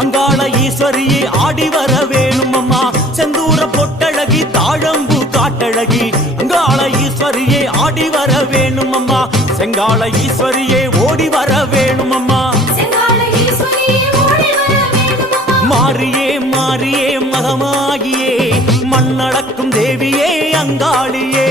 அங்காள ஈஸ்வரியே ஆடி வர வேணும் அம்மா செந்தூர பொட்டழகி தாழம்பு காட்டழகி அங்காள ஈஸ்வரியே ஆடி வர வேணும் அம்மா செங்காள ஈஸ்வரியே ஓடி வர வேணும் அம்மா மாரியே மாரியே மகமாகியே மண்ணடக்கும் தேவியே அங்காளியே